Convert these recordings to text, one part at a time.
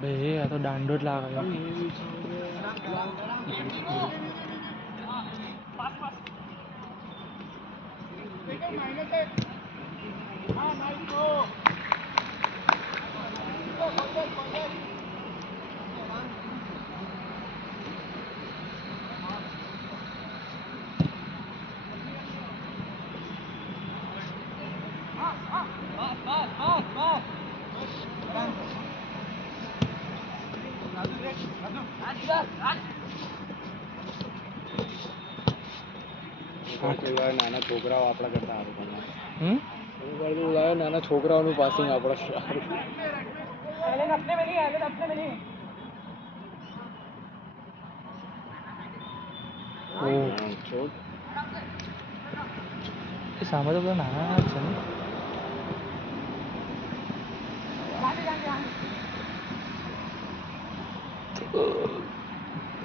ભાઈ આ તો દાંડો જ લાગે છે. નાના છોકરાઓ આપણા કરતા સારું નાના છોકરાઓનું પાસિંગ આપણે સારું. સામે તો બધા નાના છે ને.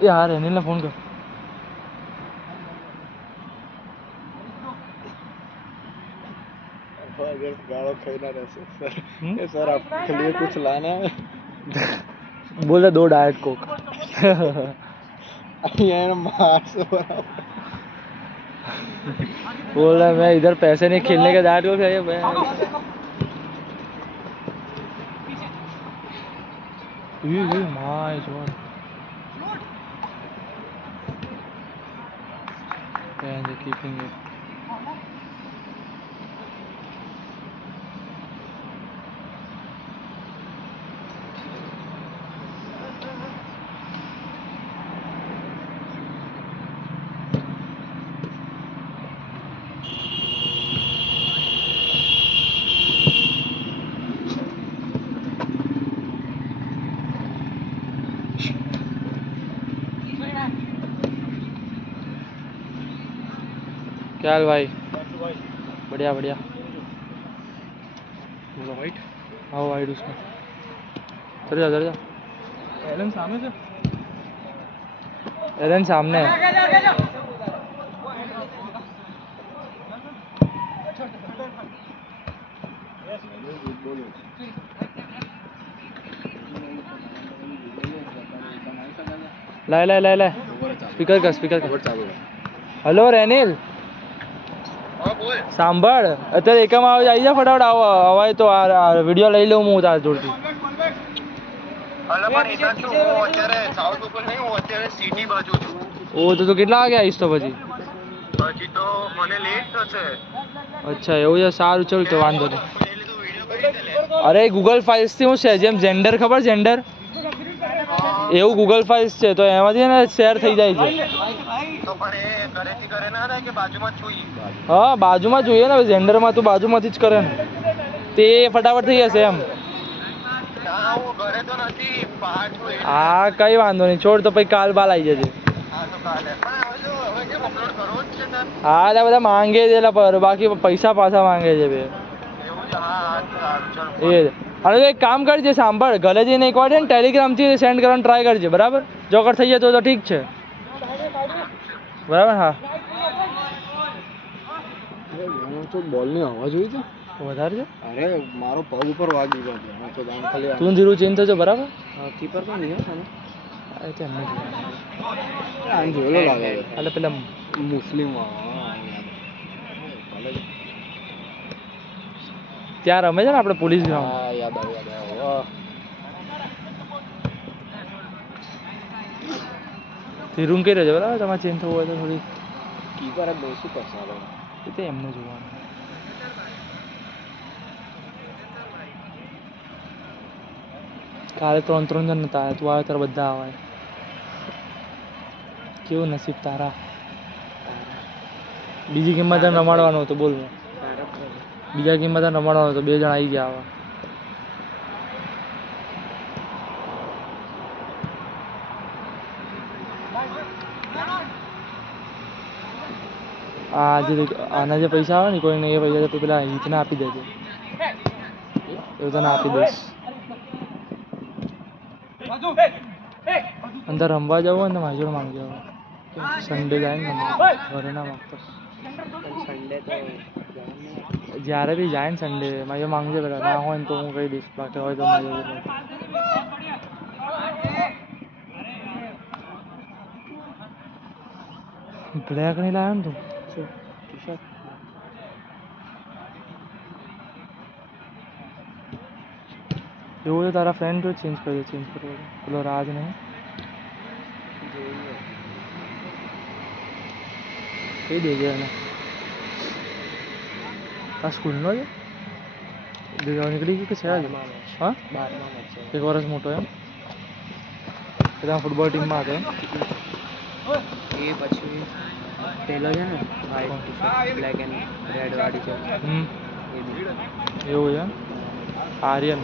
यार अनिल ने फोन कर. गाड़ो खाना रहते सर. सर आपके लिए कुछ लाना है. बोला 2 डाइट कोक. बोल रहा मैं इधर पैसे नहीं खेलने के डाइट कोक है. My God. And they're keeping it. क्या हाल भाई? बढ़िया बढ़िया. बोलो वाइट. हाँ वाइट उसका. चल जा चल जा. एलन सामने से. एलन सामने है. ला ला ला ला. स्पीकर का स्पीकर का. हेलो रेनिल. સાંભળ અત્યારે એકામાં આવી જા ફટાફટ. આવાય તો આ વિડીયો લઈ લઉં હું તારા જોડથી. ઓ તો કેટલા વાગે આવીશ તો પછી? તો મને લેટ થશે. અચ્છા એવું છે. સારું ચલ તો વાંધો નહીં. અરે ગૂગલ ફાઇલ્સ થી હું છે જેમ જેન્ડર ખબર જેન્ડર એવું ગૂગલ ફાઇલ્સ છે તો એમાંથી ને શેર થઈ જાય છે. હા બાજુમાં જોઈએ ને જેન્ડરમાં તું બાજુમાંથી જ કરે ને તે ફટાફટ થઈ જશે એમ. હા કઈ વાંધો નહીં છોડ તો પછી કાલ બાલ આવી જજે. હા એટલે બધા માંગે છે પર બાકી પૈસા પાછા માંગે છે બે. એ અને એક કામ કરજે સાંભળ ઘરે જઈને એકવાર છે ને ટેલિગ્રામથી સેન્ડ કરવાનું ટ્રાય કરજે બરાબર. જો કર થઈ જતો તો ઠીક છે બરાબર. હા બોલની અવાજ જોઈ છે વધારે છે. અરે મારો પગ ઉપર વાગી ગયો. તું ધીરું ચેન્જ થજો બરાબર. કીપર પણ નહીં હતો ને. એમને જોયેલો લાગે એટલે પેલા મુસ્લિમ ત્યાં રમે છે ને આપણે પોલીસ ગ્રાઉન્ડ. હા યાદ આવ્યું. ધીરું કરી રહેજો બરાબર. તમારે ચેન્જ થવું હોય તો થોડી કીપર જ બહુ શું કરશે એ તો એમને જોવાનું. કાલે 3 જણ નતા આવ્યા. તું આવે ત્યારે બધા આવે. કેવું નસીબ તારા. બીજી ગેમમાં તને રમાડવાનું હતું બોલ. બીજા ગેમમાં તને રમાડવાનું હતું 2 જણ આવી ગયા આવા. આના જે પૈસા આવે ને કોઈને એ પૈસા તો પેલા હિતને આપી દેજે. એવું તને આપી દઈશ. અંદર રમવા જવું હોય ને મારી જોડે માંગી આવો. સન્ડે જાય ને ઘરે ના માંગતો. જ્યારે બી જાય ને સન્ડે મારે માંગજે પેલા ના હોય ને તો હું કહી દઈશ બાકી હોય તો મારે બ્લેક નહીં લાવ્યો ને તું એવું તો તારા ફ્રેન્ડ તો ચેન્જ કરવો પેલો રાજ નહીં કહી દેજે એને આ સ્કૂલનો છે નીકળી ગયું કે છે આજે હા એક વર્ષ મોટો એમ ત્યાં ફૂટબોલ ટીમમાં હતો એમ એ પછી પેલો છે ને વ્હાઈટ બ્લેક એન્ડ રેડ વાળી છે એવું છે એમ આર્યન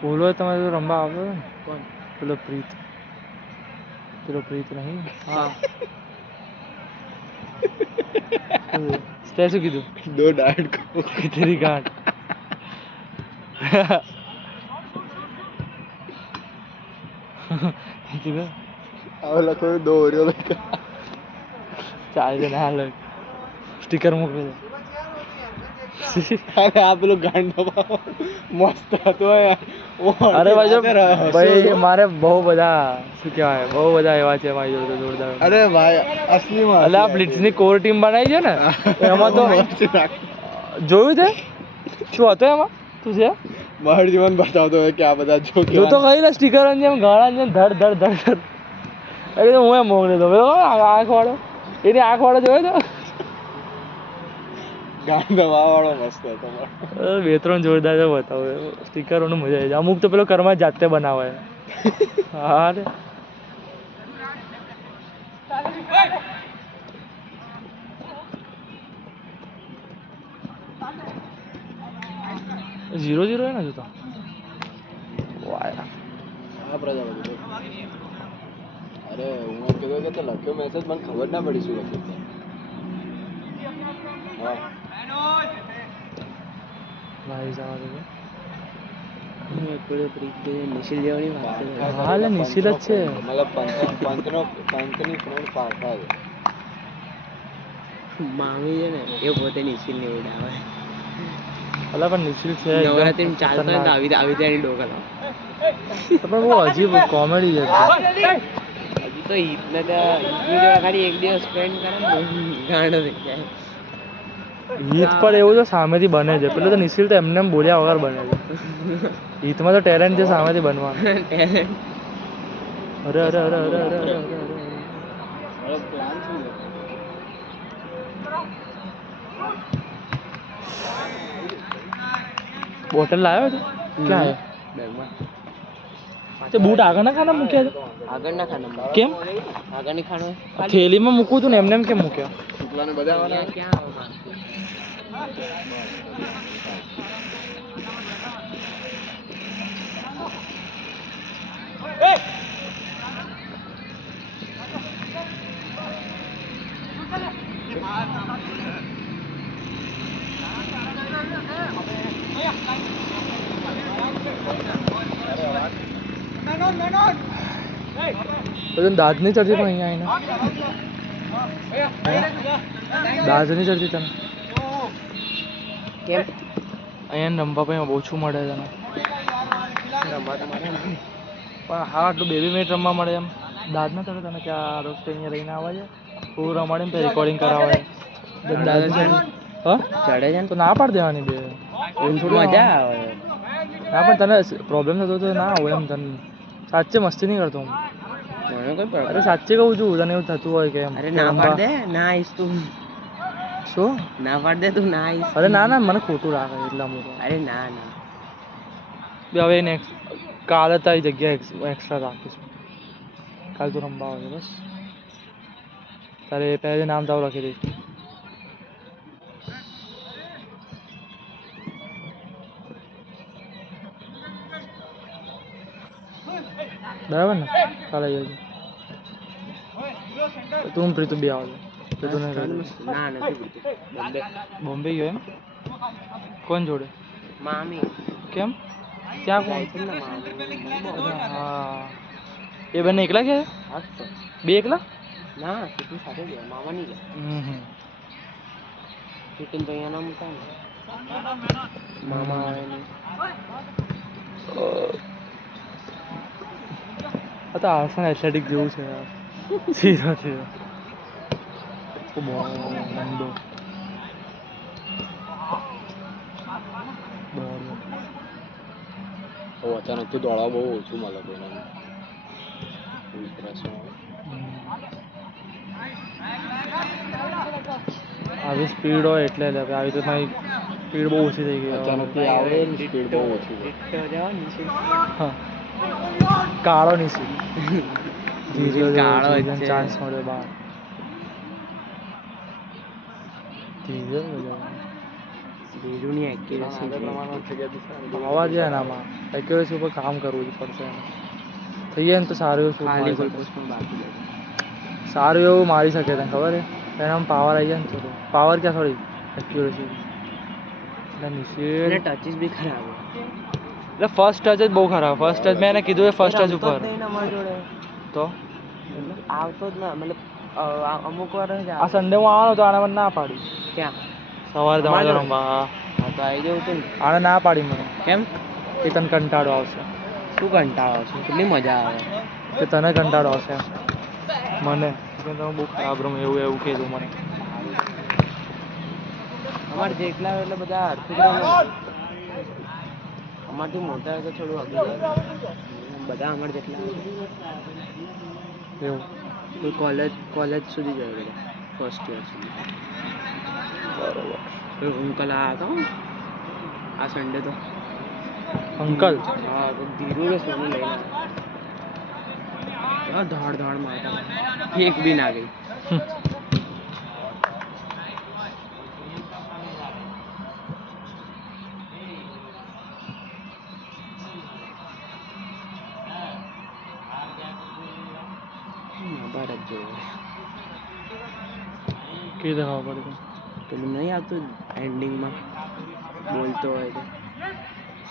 બોલો તમારે તો રમવા આવતો ને કોણ પેલો પ્રીત નહીં હા તે શું કીધું 2 डाइट को તેરી ગાંઠ કીધું अब लखो 2 ओरियो लगा ચાલે છે ના લગ સ્ટીકર મૂકી દે अरे आप लोग गांड दबाओ मस्त હતો યાર અરે ભાઈ મારે બહુ બધા શું કહેવાય બહુ બધા એવા છે મારી જોડે જોરદાર अरे भाई असली में એટલે આ બ્લિટ્ઝની કોર ટીમ બનાવી છે ને એમાં તો જોયું તે તું હતો એમાં તું છે મારું જીવન બતાવતો હોય કે આ બધા જો કે તું તો કહી ને સ્ટીકર જેમ ગાળા જેમ ધડ ધડ ધડ ધડ એટલે તો હું એમ મોકલી દઉં આંખ વાળો એની આંખ વાળો જોયો તો ગાંડ દબાવવા વાળો મસ્ત હતો બે ત્રણ જોરદાર છે બતાવો સ્ટીકરોનું મજા આવી જાય અમુક તો પેલો ઘરમાં જાતે બનાવે હા રે ઝીરો ઝીરો હે ને હજુ તો વાયા આ પ્રજાપતિ અરે હું એમ કહેતો કે તે લખ્યો મેસેજ મને ખબર ના પડી શું લખ્યું છે હા ભાઈ જવા દે પેલો પ્રીત નિશિલ જેવાની વાત છે હા એટલે નિશિલ જ છે મતલબ પંચની ફ્રેન્ડ પાછા છે મામી છે ને એ પોતે નિશિલ ને ઉડાવે અલા પણ નિશિલ છે નવરાત્રી ચાલતો ને તો આવી ત્યાંની ડોકલ પણ બહુ અજીબ કોમેડી છે હજી તો ઈદને ઈદની જેવા ખાલી એક દિવસ સ્પેન્ડ કરે ને ગાંડો થઈ જાય હિત પર એવું તો સામેથી બને છે પેલું તો નિશિલ તો એમને એમ બોલ્યા વગર બને છે હિતમાં તો ટેલેન્ટ છે સામેથી બનવાનું અરે અરે અરે અરે અરે અરે પ્લાન શું છે બોટલ લાવ્યો છે ક્યાં બેગમાં તે બૂટ આગળના ખાના મૂક્યા છે આગળના ખાનામાં કેમ આગળની ખાનો થેલીમાં મૂકવું હતું ને એમને એમ કેમ મૂક્યા શુક્લાને બજાવવાના ક્યાં આવવા તને દાદ નહીં ચડતી પણ અહીંયા આવીને દાદ નહીં ચડતી તને કેમ અહીંયા રમવા પણ ઓછું મળે તને રમવા તમારે પણ હા આટલું 2 મિનિટ રમવા મળે એમ દાદ ના ચડે તને કે આ રોજ અહીંયા રહીને આવે છે પૂરું રમાડે ને તો રેકોર્ડિંગ કરાવે દાદ હા ચડે છે ને તો ના પાડી દેવાની બે એવું થોડું મજા આવે ના પણ તને પ્રોબ્લેમ થતો તો ના આવે એમ તને સાચે મસ્તી નહીં કરતો હું મને કોઈ problem અરે સાચે કહું છું તને એવું થતું હોય કે એમ અરે ના પાડ દે ના આવીશ તું શું ના પાડ દે તું ના આવીશ અરે ના ના મને ખોટું લાગે એટલા મોટું અરે ના ના બે હવે એને કાલે તારી જગ્યા એક્સ્ટ્રા રાખીશું કાલે તું રમવા આવે બસ તારે પહેલે નામ તારું લખી દઈશ બરાબર ને કાલે જજો તું પ્રીતું બી આવજો પ્રીતું ને ના નથી પીતું બોમ્બે બોમ્બે ગયો એમ કોણ જોડે મામી કેમ ત્યાં જાય કોણ? છે ને મામા. અચ્છા, હા એ બંને એકલા ગયા? હા તો. બે એકલા? ના કીટુ સાથે ગયા, મામા નહીં ગયા. હમ. કીટુને તો અહીંયા ના મૂકાય ને. મામા આવે નહીં. આ તો આર્સનલ એથ્લેટિક જેવું છે યાર. સીધા સીધા. ઓ બહુ ગંદો. તો અચાનકથી દોડવા બહુ ઓછું મળે કોઈને. ફૂલ પ્રેસમાં હોય. આવી સ્પીડ હોય એટલે લે, આવી તો મારી સ્પીડ બહુ ઓછી થઈ ગઈ. અચાનકથી આવે ને સ્પીડ બહુ ઓછી હોય. તો જાઓ નીચે. હા. કાળો નીસી. કાળો જ છે. ચાન્સ મળ્યો બહાર. ધીરે બીજુની એક્યુરેસી આગળ પ્રમાણમાં થઈ ગયા દિશા. આવા છે એનામાં એક્યુરેસી ઉપર કામ કરવું જ પડશે એને. થઈ જાય ને તો સારું એવું શૂટ ખાલી મારી કોઈ શકે. પોસ્ટમાં બાકી છે. સારું એવું મારી શકે તને ખબર છે એનામાં પાવર આવી જાય ને થોડું પાવર ક્યાં થોડી એક્યુરેસી એટલે નીચે એને ટચીસ બી ખરાબ હોય. એટલે ફર્સ્ટ ટચ જ બહુ ખરાબ. ફર્સ્ટ ટચ મેં એને કીધું એ ફર્સ્ટ ટચ રમતો જ ઉપર નહીં ને અમારી જોડે. તો આવતો જ ના, મતલબ અમુક વાર જ આ આવે. સન્ડે હું આવવાનો તો આને મને ના પાડી ક્યાં? સવારે તમારે અમારે રમવા. હા તો આવી જવું તું ને. આને ના પાડી મને કેમ? કે તને કંટાળો આવશે, શું કંટાળો છે? કેટલી મજા આવે. કે તને કંટાળો આવશે એમ. મને કે તમે બહુ ખરાબ રમે એવું એવું કીધું મને. અમારે જેટલા હોય એટલે બધા હરખું જ રમે. અમારથી મોટા હોય તો થોડું અઘરું લાગે. બધા અમારે જેટલા હોય. એવું કોઈ કોલેજ સુધી જાય બધા, ફર્સ્ટ યર સુધી. બરોબર. અંકલ આ હતા હો આ સન્ડે તો. અંકલ હા તો ધીરુ ને સોનું લઈને આવ્યા. ધાડ ધાડ મારતા એક બી ના ગઈ. મહાભારત જેવો. કીધે ખબર પડી પેલું નહીં આવતું એન્ડિંગમાં બોલતો હોય તો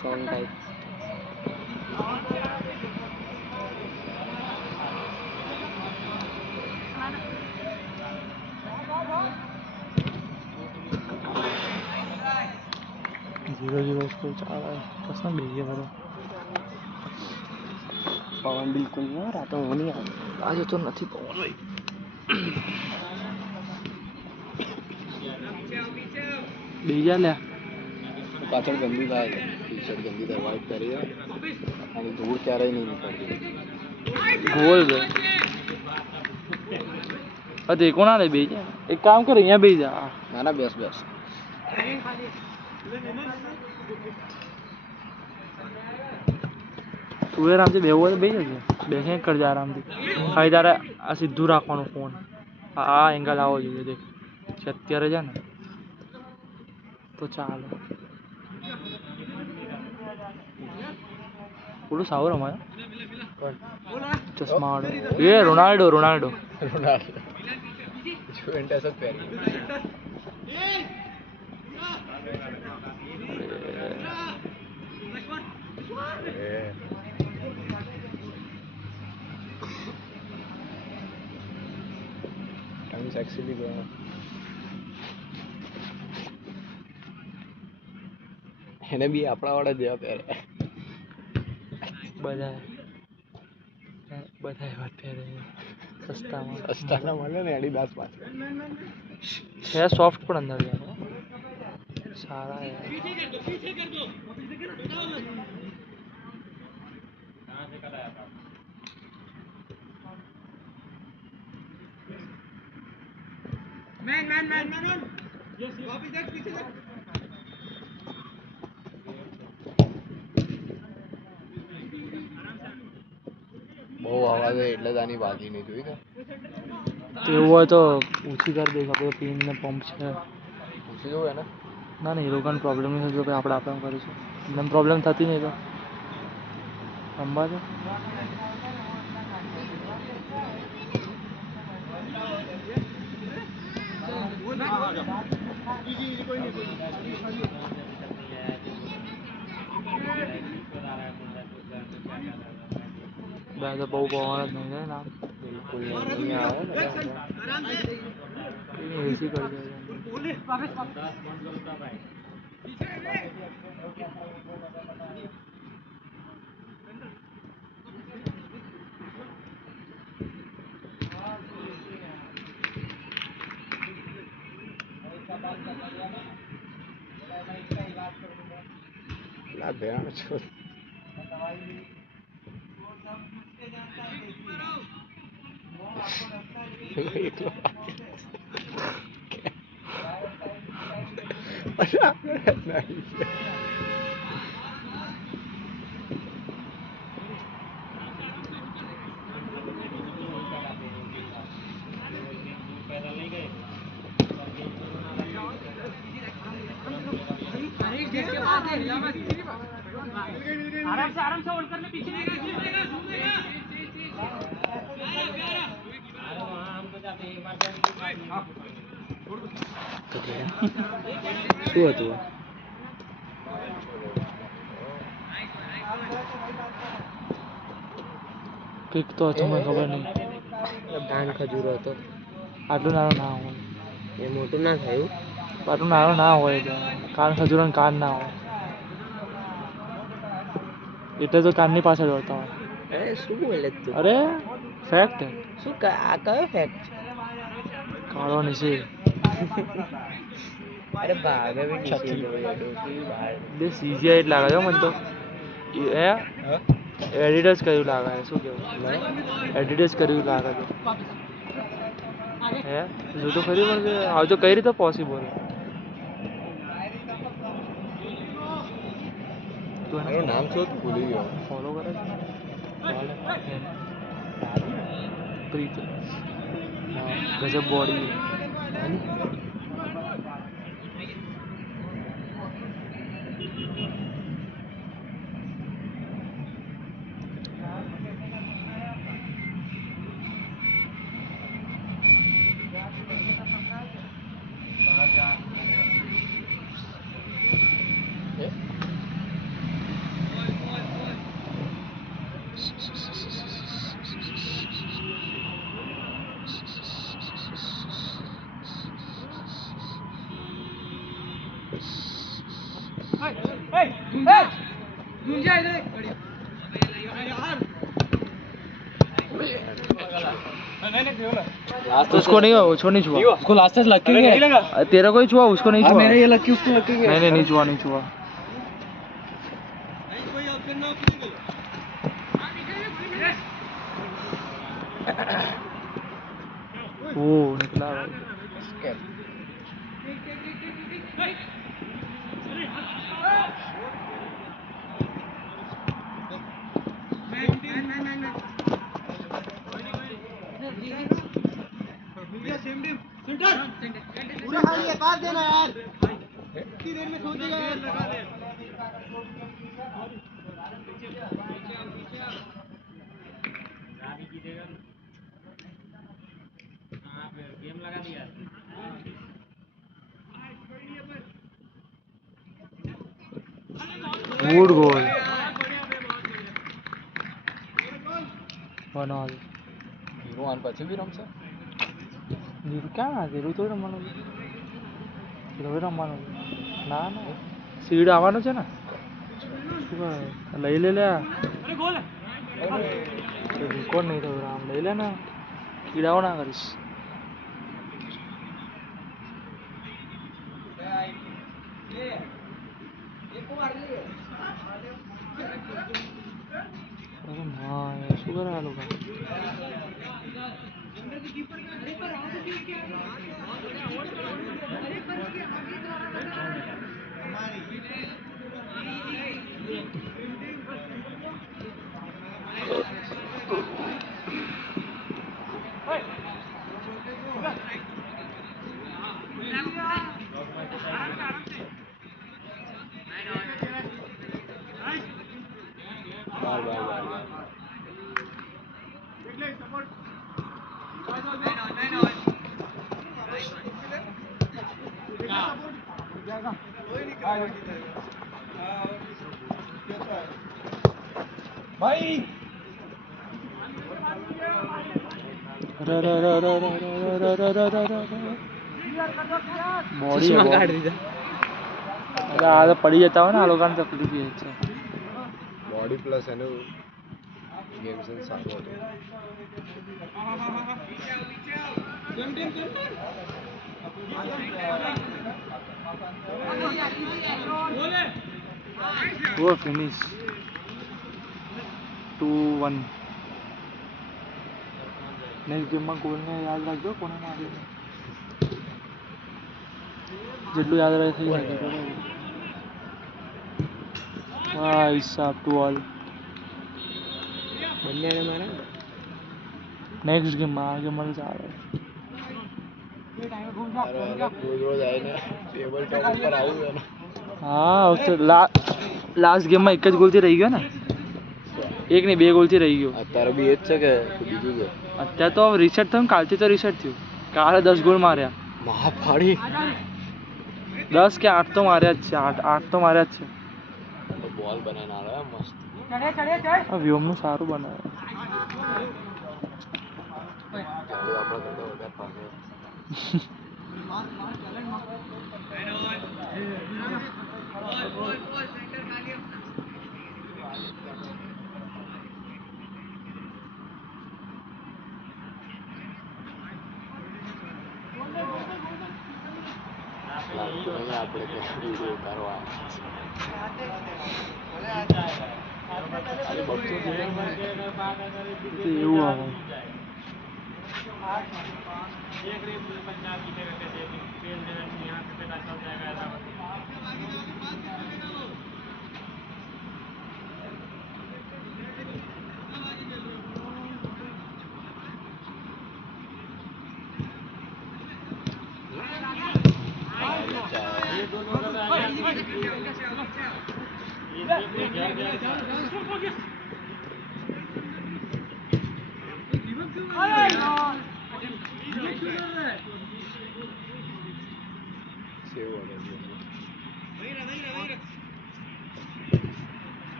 song type. Zero zero score ચાલે કસમ બેહીએ બધો. પવન બિલકુલ નહીં આવે. રાતો ઊંઘ નહીં આવે. આજે તો નથી પવન ભાઈ. બીજા લ્યા પાછળ ગંદી થાય છે. ટી શર્ટ ગંદી થાય, વાઇટ પહેરી જાય અને ધૂળ ક્યારેય નહીં નીકળતી. ગોલ ગયો. હા તે કોના લે બેહી જા. એક કામ કર અહીંયા બેહી જા. ના ના બેસ બેસ. તું એ આરામથી બેહવું હોય તો બેહી જજે. બેસીને કરજે આરામથી. ખાલી તારે આ સીધું રાખવાનું ફોન. આ એંગલ આવો જોઈએ દેખ. જે અત્યારે છે ને તો ચાલે. થોડું સારું રમાય. ચશ્મા વાળો એ રોનાલ્ડો રોનાલ્ડો રોનાલ્ડો જુવેન્ટસ જ પહેરી. I'm actually going. એને બી આપણા વાળા જેવા પહેરે. બધા બધા એવા પહેરે સસ્તામાં. સસ્તાના મળે ને એડિડાસ પાસે. છે સોફ્ટ પણ અંદર યાર સારા યાર. બહુ અવાજ હોય એટલે જ આની વાગી નહીં જોઈ તો. એવું હોય તો ઓછી કરી દઈશ. આપણે પીન ને પંપ છે. પૂછી જવું એને. ના ના એ લોકોને પ્રોબ્લેમ નહીં થતો. આપણે આપણે કરીશું. એમને પ્રોબ્લેમ થતી નહીં તો રમવા દે. બે તો બહુ પવન જ નહીં થાય ને આમ બિલકુલ નહીં આવે ને એસી કરી દે લા ભેણ છો એકલો નહીં आराम से होल्ड कर ले पीछे શું હતું કંઈક તો હતું મને ખબર નહીં धान खजूर હતો આટલું નાનું ના હોય એ મોટું ના થયું આટલું નાનું ના હોય કાન ખજૂરન કાન ના હોય એટલે તો કાનની પાછળ દોડતા હોય અરે શું બોલે તું અરે ફેક્ટ શું આ કયો ફેક્ટ કાળો નીચે અરે ભાગે બી નીચે ડોકી બહાર બે સીજીઆઈ જ લાગે છે મને તો એ એડિટ જ કર્યું લાગે છે શું કેવું એડિટ જ કર્યું લાગે છે હે જો તો ખરી પણ આવું તો કઈ રીતે પોસિબલ એનું નામ શું હતું ભૂલી ગયો ફોલો કરે છે પ્રીત ગજબ બોડી उसको नहीं हुआ उसको नहीं छुआ उसको लास्ट तक लगेंगे तेरा कोई छुआ उसको नहीं छुआ मेरे ये लकी उसको लगेंगे नहीं नहीं छुआ नहीं छुआ वो निकला भाई पूरा खाली है पास देना यार कितनी देर में सोचेगा यार गेम लगा दिया good goal one all hero પછી બી રમશે ધીરું ક્યાં ધીરું થોડું રમવાનું ધીરું રમવાનું ના ના સીડ આવવાનું છે ને શું કહે લઈ લે લે રેકોર્ડ નહીં થયું આમ લઈ લે ને કીડાઓ ના કરીશ અરે હા શું કરે આ લોકો બાર બાર બાર બાર भाई બોડી ચશ્મા કાઢી દીધા. અરે આ તો પડી જતા હોય ને આ લોકોને તકલીફ એ છે. બોડી પ્લસ એનું ગેમ સેન્સ સારું હતું. वो फिनिश 2-1. નેક્સ્ટ ગેમમાં ગોલને યાદ રાખજો કોને માર્યો. જેટલું યાદ રહે થઈ જાય બરાબર. ભાઈ સાહેબ 2-all. બંનેને મારા નેક્સ્ટ ગેમમાં આ ગેમમાં તો ચાલે. રોજ આવીને ટેબલ ટોપ ઉપર આવ્યું છે ને. હા વખતે લાસ્ટ ગેમમાં એક જ ગોલથી રહી ગયો ને. એક નહીં 2 ગોલથી રહી ગયો. અત્યારે બી એ જ છે કે બીજું છે? અત્યારે તો રીસેટ થયું ને કાલથી તો રીસેટ થયું. કાલે 10 ગોલ માર્યા. મહાફાડી 10 કે 8 તો માર્યા જ છે. 8 તો માર્યા જ છે. બોલ બનાવીને આવે મસ્ત. આ વ્યોમનું સારું બનાવે. ગાડી આપણા કરતા વધારે પાસે. આપણે વિડીયો ઉતારવા એવું આવે.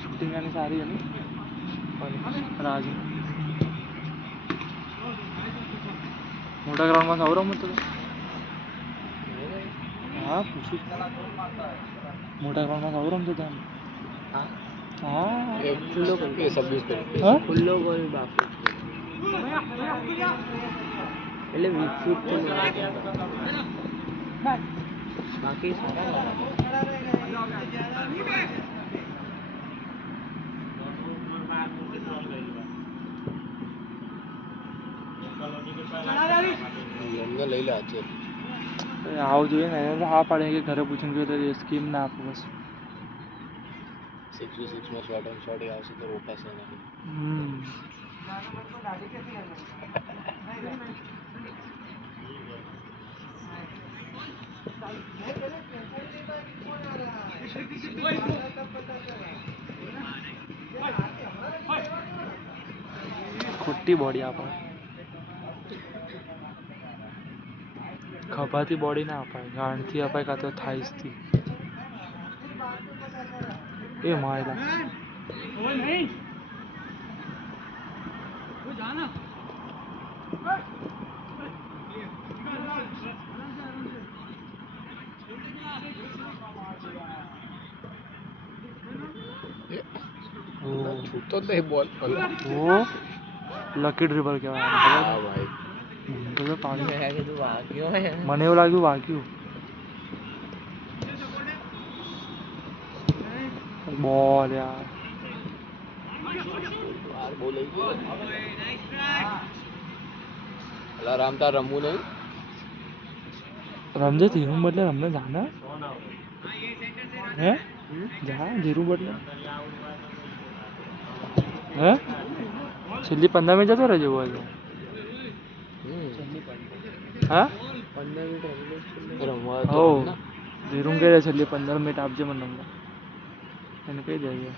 શૂટિંગ આની સારી है राज मोटा ग्राउंड में खबर मतलब हाँ पूछी मोटा ग्राउंड में खबर तो था हाँ ફૂલ્લો કે 26 हाँ ખુલ્લો ગોલ બાકી એટલે વિકસિત તો બાકી એમને લઈ લે છે. આવું જોઈએ ને એને તો હા પાડે કે ઘરે પૂછીને ગયો તો સ્કીમ ના આપો બસ 6v6 માં શોર્ટ ઓન શોર્ટ આવશે તો રોકાશે નહીં. ખોટી બોડી આપણે ખભાથી બોડી ના અપાય ગાંઠથી અપાય કાં તો થાઈસથી એ માયલા છૂટતો જ નહીં બોલ. ઓ લકી ડ્રિબલ કહેવાય હા ભાઈ તો પાણી મેં કીધું વાગ્યો હોય ને. મને એવું લાગ્યું વાગ્યું બોલ યાર બાર બહુ લઈ ગયો. અલા રામ તાર રમવું નહીં. રમજે તીનું બદલે રમને જાને હે જા ધીરું બદલે હે છેલ્લી 15 મિનિટ જતો રહેજો હોય તો હા 15 મિનિટ રમવા હો ધીરું કહે છેલ્લી 15 મિનિટ આપજે મને નંબર એને કહી દેજે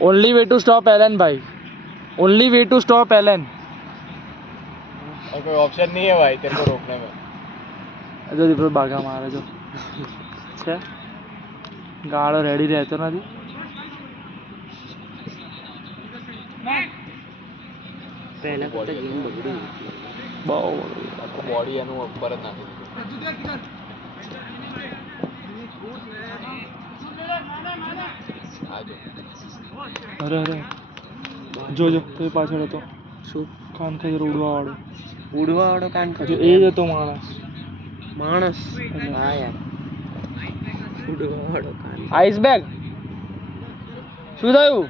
only way to stop Elon भाई only way to stop Elon और कोई ऑप्शन नहीं है भाई तेरे को रोकने में जो દીપડો બાગા મારે જો છે ગાળો રેડી રહેતો નથી પહેલા કરતા ગેમ બગડી ગઈ. બહુ આખું બોડી એનું ઉપર જ નાખી દીધું આ જો અરે અરે જો જો તો પાછળ હતો શું કાન ખાઈ ઉડવા વાળો ઉડવા વાળો કાન જો ખજો એ જ હતો માણસ માણસ હા યાર ઉડવા વાળો કાન આઈસ બેગ શું થયું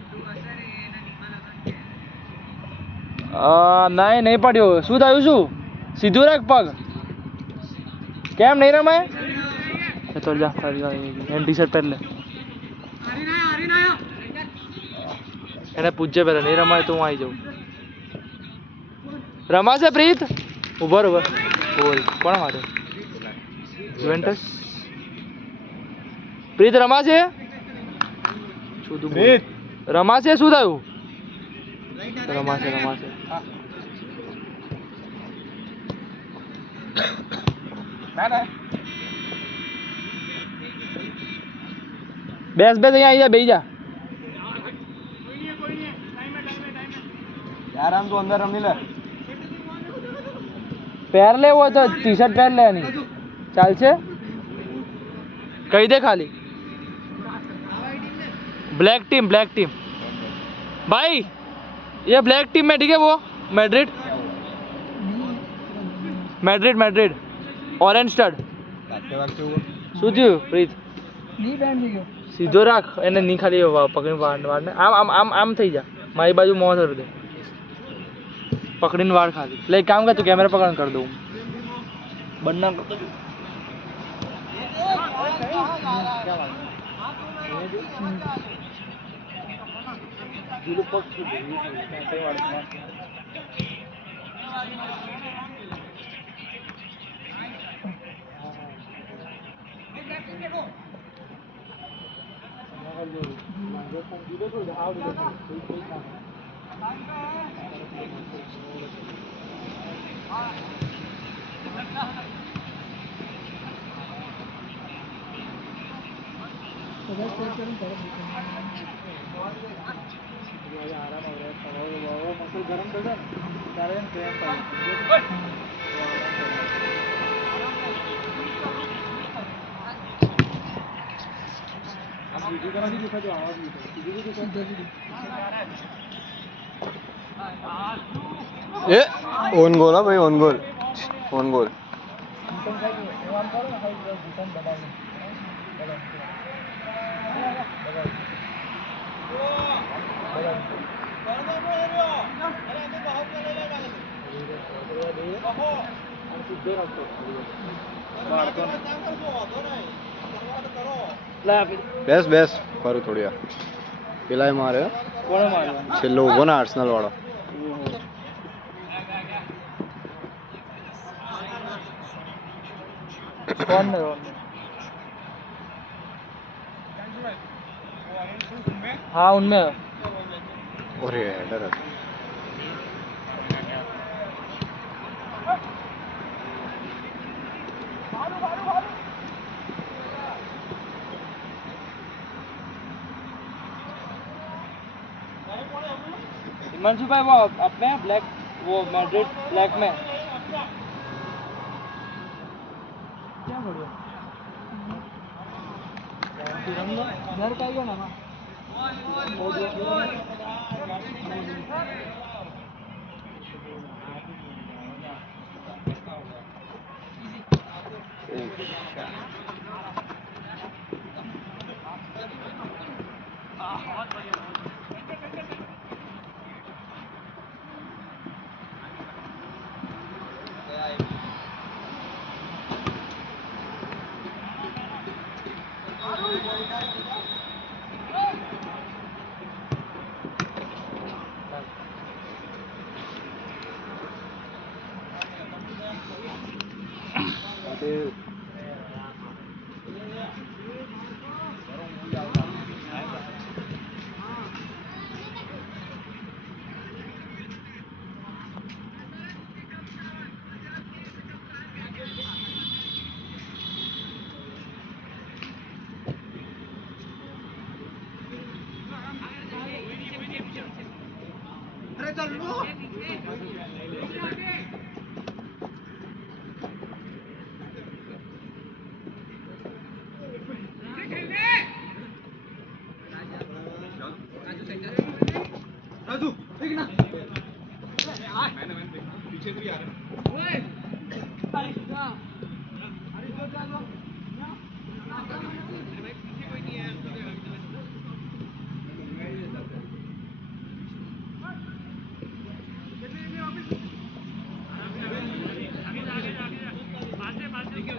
નહીં પડ્યો શું થયું શું સીધું રાખ પગ કેમ નહીં રમાય તો જા એમ ટી શર્ટ પહેર લે એને પૂછજે પહેલા નહીં રમાય તો હું આવી જાઉં રમાશે પ્રીત ઉભો રહો બોલ કોણ માટે જુવેન્ટસ પ્રીત રમાશે શું તું બોલ? રમાશે શું થયું રમાશે બેસ અહીંયા આવી જા બેસી જા यार हम तो अंदर रमी ले પહેર લેવો હોય તો ટી શર્ટ પહેર લેવાની ચાલશે કહી દે ખાલી ब्लैक टीम भाई ये ब्लैक टीम में ठीक है वो मैड्रिड ऑरेंज स्टड શું થયું પ્રીત સીધો રાખ એને નહીં ખાલી પકડીને વાળને આમ થઈ જા મારી બાજુ મોં થયું દે પકડીને વાળ ખાલી એટલે એક કામ કર તું કેમેરા પકડીને કરી દઉં બંને ये ओन गोल है भाई ओन गोल બેસ કરું થોડી વાર પેલા મારે કોણે મારવા છેલ્લો ઉભો ને આર્સેનલ વાળો કોણ ને हाँ उनमें है। और ये हेडर है। हिमांशु भाई वो अपने ब्लैक, वो मैड्रिड ब्लैक में। क्या बढ़िया घर का ही है ना।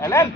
एलन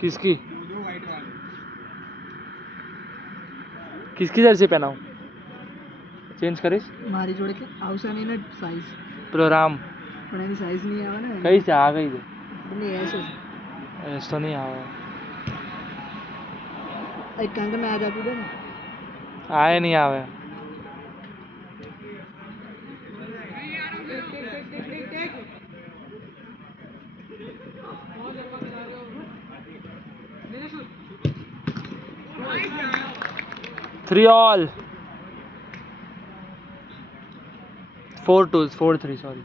किसकी किसकी जर्सी पहनाऊं? ચેન્જ કરીશ મારી જોડે કે આવશે નહીં ને સાઈઝ પેલો રામ પણ એની સાઈઝ નહીં આવે ને કઈ છે આ કઈ છે એટલે એસ એસ તો નહીં આવે એક કામ કર મેચ આપી દે ને આ એ નહીં આવે 3 all 4-2 4-3 sorry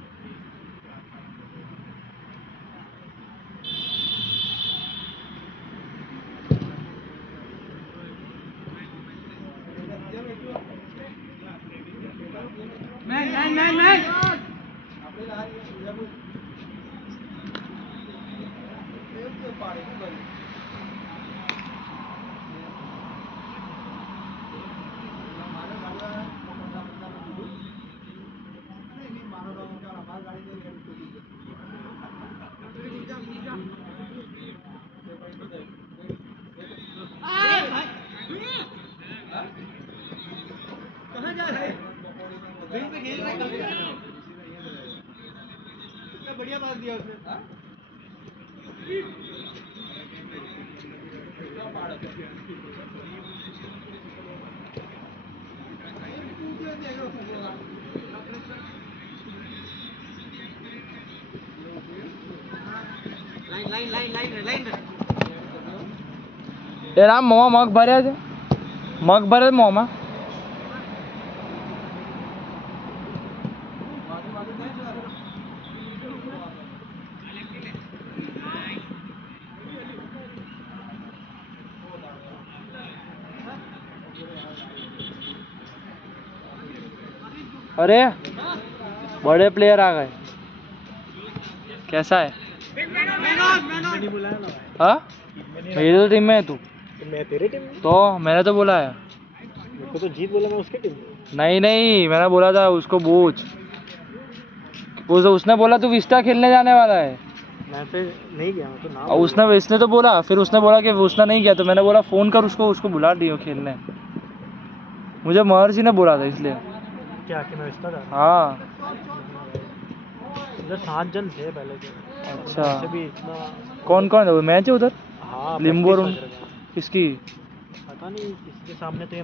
बढ़िया पास दिया उसने એ રામ મોમાં મગ ભર્યા છે મગ ભરે મોમાં अरे बड़े प्लेयर आ गए कैसा है हाँ मेरी तो टीम में है तू मैं तेरे टीम में तो मैंने तो बोला है मेरे को तो जीत बोला मैं उसके टीम में नहीं नहीं मैंने बोला था उसको पूछ उसने बोला तू विस्टा खेलने जाने वाला है मैं फिर नहीं गया मैं तो ना और इसने तो बोला फिर उसने बोला कि उसने नहीं किया तो मैंने बोला फ़ोन कर उसको बुला दियो खेलने मुझे महर्षि ने बोला था इसलिए क्या कि मैं इसका था हाँ उधर 7 जन थे पहले के अच्छा वैसे भी इतना कौन कौन है मैच है उधर हाँ लिम्बू और practice वगैरह था। किसकी पता नहीं किसके सामने तो ये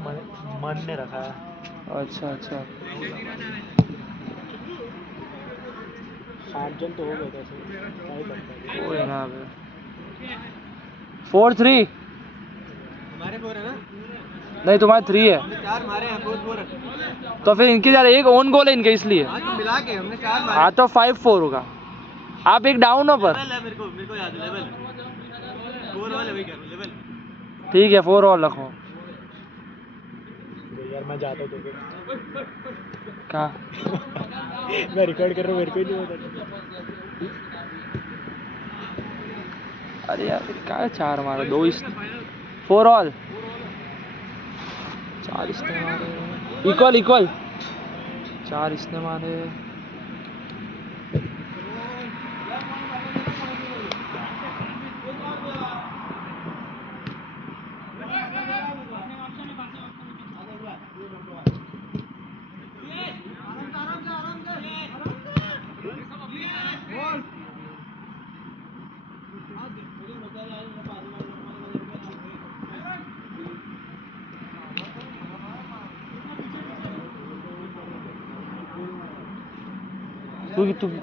मन ने रखा है अच्छा अच्छा 7 जन तो हो गए थे ऐसे क्या ही करता है। कोई ना 4-3 हमारे 4 है ना नहीं तुम्हारे 3 है 4 मारे हैं 4 तो फिर इनके ज़्यादा एक ओन गोल है इनके इसलिए मिला के हमने 4 मारे हाँ तो 5-4 होगा आप एक डाउन हो पर है मेरे को याद है लेवल 4 वाले वही कर रहा हूं लेवल ठीक है 4 और रखो यार मैं जाता तो फिर कहाँ मैं रिकॉर्ड कर रहा हूं मेरे को ही नहीं होता अरे यार क्या 4 मारे 2 4 ऑल 4 इसने मारे इक्वल 4 इसने मारे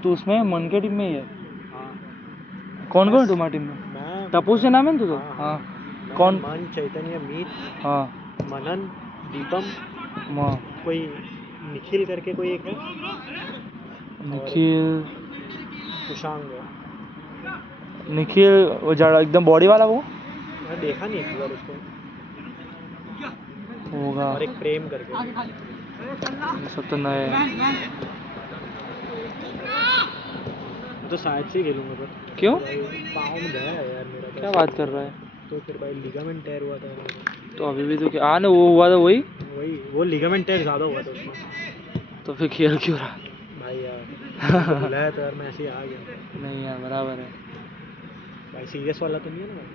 तू उसमें मन के टीम में ही है कौन कौन है तुम्हारी टीम में मैं टप्पू से नाम है तू तो हाँ कौन मन चैतन्य मीत हाँ मनन दीपम माँ कोई निखिल करके कोई एक है निखिल कुशांग है निखिल वो जड़ा एकदम बॉडी वाला वो मैं देखा नहीं एक बार उसको होगा और एक प्रेम करके ये सब तो नए हैं। मैं तो शायद से ही खेलूंगा पर क्यों पाँव में गया है यार मेरा क्या बात कर रहा है तो फिर भाई लिगामेंट टेयर हुआ था मेरा। तो अभी भी तो क्या हाँ ना वो हुआ था वही वही वो लिगामेंट टेयर ज़्यादा हुआ था उसमें तो फिर खेल क्यों रहा भाई यार बुलाया तो यार मैं ऐसे ही आ गया नहीं यार बराबर है भाई सीरियस वाला तो नहीं है ना भाई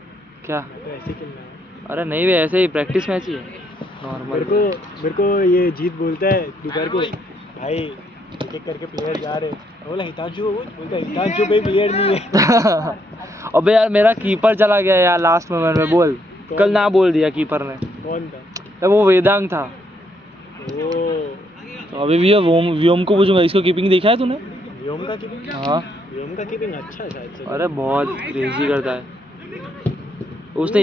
क्या मैं तो ऐसे ही खेलना है अरे नहीं वे ऐसे ही प्रैक्टिस मैच ही है नॉर्मल। मेरे को ये जीत बोलता है दोपहर को, भाई एक एक करके प्लेयर जा रहे। मैं बोला हितांशु, बोलता हितांशु पे प्लेयर नहीं है। अबे यार मेरा कीपर चला गया यार लास्ट मोमेंट में, बोल कल ना बोल दिया कीपर ने। कौन था? तो वो वेदांग था। ओ तो अभी भी व्योम को पूछूंगा, इसको कीपिंग देखा है तूने? व्योम का कीपिंग? हाँ व्योम का कीपिंग अच्छा है शायद से। अरे बहुत क्रेजी करता है। उसने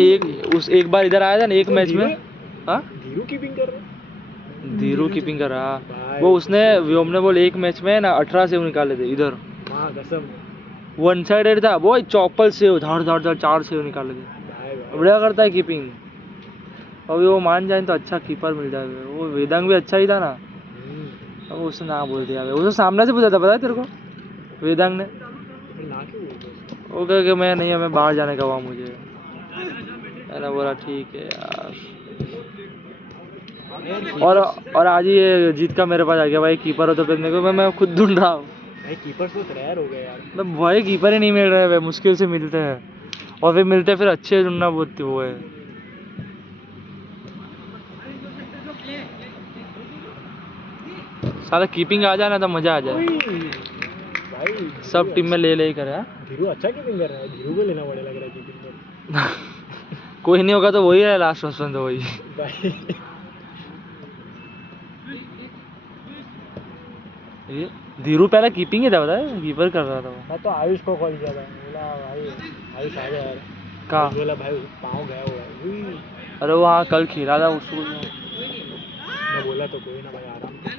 एक बार इधर आया था ना एक मैच में। हाँ धीरू कीपिंग कर रहा है? धीरू कीपिंग कर रहा। भाई। वो उसने व्योम ने बोल एक मैच में ना 18 सेव निकाले थे इधर। हाँ कसम। वन साइडेड था वो, चौपल सेव धाड़ 4 सेव निकाले थे। भाई भाई। बढ़िया करता है कीपिंग। अभी वो मान जाए तो अच्छा कीपर मिल जाए। वो वेदांग भी अच्छा ही था ना। अब उसने ना बोल दिया। उसने सामने से पूछा था पता है तेरे को वेदांग ने? ना क्यों बोलते हो? वो कह के मैं नहीं, हमें बाहर जाने का हुआ मुझे। मैंने बोला ठीक है यार। और आज ही ये जीत का मेरे पास आ गया भाई, कीपर हो तो फिर मेरे को मैं खुद ढूंढ रहा हूँ भाई। कीपर तो रेयर हो गए यार। मतलब भाई कीपर ही नहीं मिल रहे भाई, मुश्किल से मिलते हैं। और फिर मिलते फिर अच्छे ढूंढना बहुत वो है। साला कीपिंग आ जाए ना तो मजा आ जाए। भाई सब टीम में ले ही करे। धीरू अच्छा कीपिंग कर रहा है। धीरू को लेना पड़ेगा लग रहा है कीपिंग में। कोई नहीं होगा तो वही है लास्ट ऑप्शन तो वही। भाई ये धीरू पहले कीपिंग ही था पता है, कीपर कर रहा था वो। मैं तो आयुष को कॉल किया था, बोला भाई आयुष आ गया यार। कहाँ? बोला भाई पाँव गया हुआ है। अरे वो हाँ कल खेला था उसको। मैं बोला तो कोई ना भाई आराम से।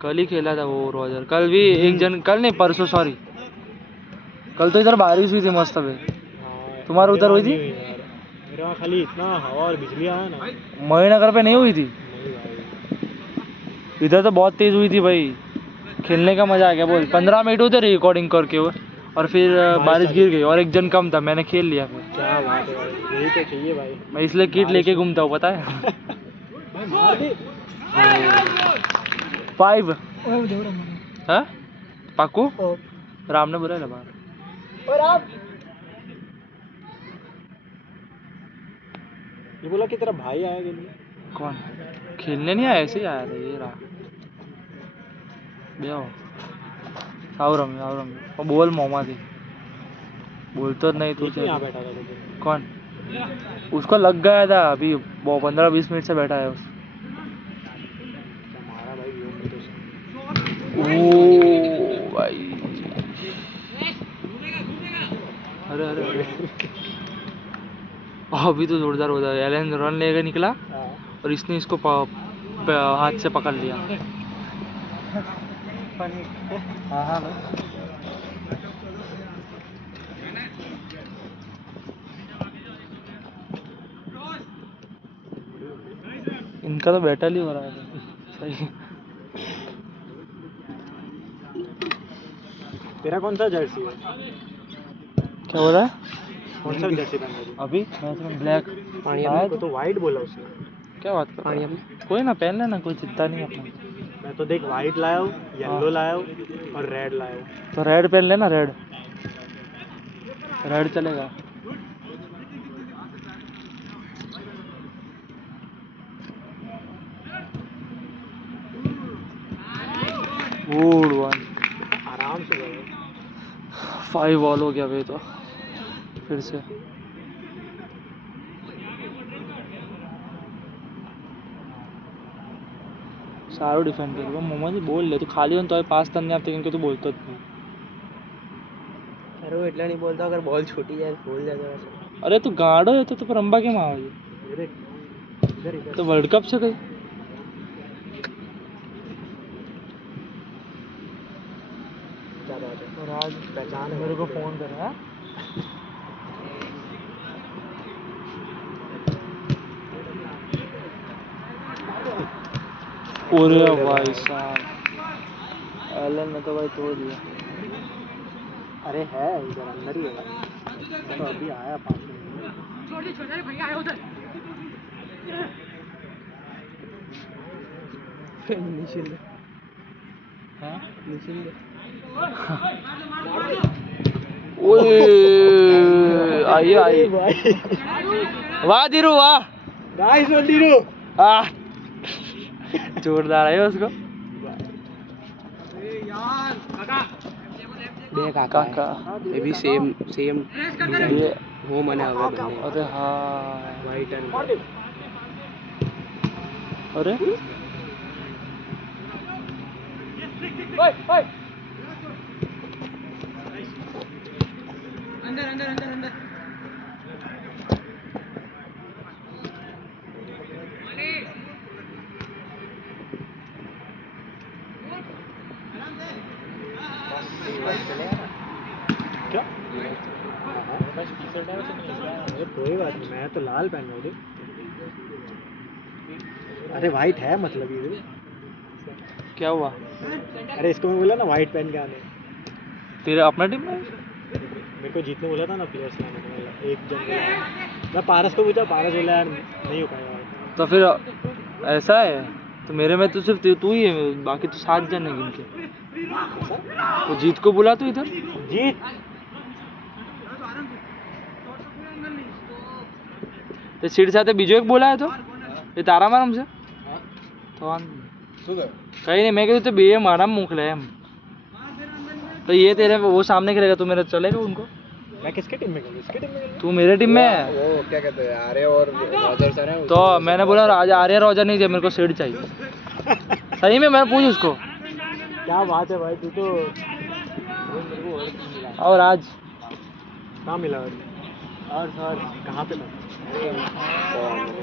कल ही खेला था वो रोजर। कल भी एक जन, कल नहीं परसों सॉरी, कल तो इधर बारिश हुई थी मस्त में। हाँ, तुम्हारे उधर हुई थी? मेरे वहाँ खाली इतना हवा और बिजली आया ना। मणिनगर पे नहीं हुई थी? नहीं भाई। इधर तो बहुत तेज हुई थी भाई। खेलने का मजा आ गया बोल। 15 मिनट हुए थे रिकॉर्डिंग करके वो, और फिर बारिश गिर गई और एक जन कम था, मैंने खेल लिया फिर। क्या बात है भाई, यही तो चाहिए भाई। मैं इसलिए किट लेके घूमता हूँ पता है। भाई मार दे। 5 हाँ पाकू राम ने बुलाया बाहर। और आप ये बोला कि तेरा भाई आया कि नहीं? कौन? खेलने नहीं आया, ऐसे ही आया था। ये रहा बेओ। आओ रंग और बोल मोमा थी। बोल तो नहीं तू यहाँ बैठा था तो। कौन? उसको लग गया था अभी, 15-20 मिनट से बैठा है उस। हमारा भाई व्योम में तो ओ भाई अरे अभी तो जोरदार होता है। एलन रन लेकर निकला और इसने इसको हाथ से पकड़ लिया। हाँ इनका तो बैटल ही हो रहा है सही। तेरा कौन सा जर्सी है? क्या हो रहा है? कौन सा जर्सी पहन रहा है? अभी मैच में ब्लैक। को तो वाइट बोला उसने। क्या बात कर रहा है? कोई ना पहन लेना, कोई चिंता नहीं अपना। मैं तो देख वाइट लाया हूँ, येलो लाया हूँ और रेड लाया हूँ। तो रेड पहन लेना। रेड चलेगा। Good one. आराम से गए। 5 बॉल हो गया भाई तो फिर से। सारो डिफेंड कर मम्मा जी बोल ले, तू खाली हो तो पास तन्ने आप तक तू बोलतो જ નહીં। अरे वो એટલા નહીં બોલતો, अगर बॉल छोटी जाए बोल जाता है। अरे तू गाड़ो है तो रंबा के माँ इधर इधर तो वर्ल्ड कप से गई। क्या बात है? और आज पहचान है मेरे को फोन कर रहा है। ओरे भाई साहब एलन ने तो भाई तोड़ दिया। अरे है इधर अंदर ही है। तो अभी आया 5 मिनट। निशिंद हाँ निशिंद ओए आई वाह धीरू वाह। नाइस वन धीरू आह जोरदार है उसको બે કાકા કાકા એ બી સેમ સેમ ये હોમ અને હવે બંને अरे हाँ વાઈટ એન્ડ अरे क्या अरे कोई बात नहीं मैं तो लाल पहन रहा हूँ अरे वाइट है मतलब ये क्या हुआ अरे इसको मैं बोला ना वाइट पहन के आने तेरे अपना टीम में मेरे को जीतने बोला था ना प्लेयर्स लाने को बोला, एक जन बोला मैं पारस को पूछा पारस बोला यार नहीं हो पाएगा यार। तो फिर ऐसा है तो मेरे में तो सिर्फ तू ही है बाकी तो 7 जन है गिनके तो जीत को बुला तू इधर जीत તે સીટ સાથે બીજો એક બોલાયો તો એ તારામાં રમશે તો કઈ નહીં मैं કીધું તો બે મારામાં મોકલે એમ तो ये तेरे वो सामने खेलेगा तू मेरा चलेगा उनको मैं किसके टीम में खेलूं इसके टीम में खेलूं तू मेरे टीम में है वो क्या कहते हैं आर्य और रॉजर सर है तो मैंने बोला आज आर्या रोजर नहीं चाहिए मेरे को सीट चाहिए सही में मैं पूछ उसको क्या बात है भाई तू तो मेरे को और मिला और आज कहाँ मिला और सर कहाँ पे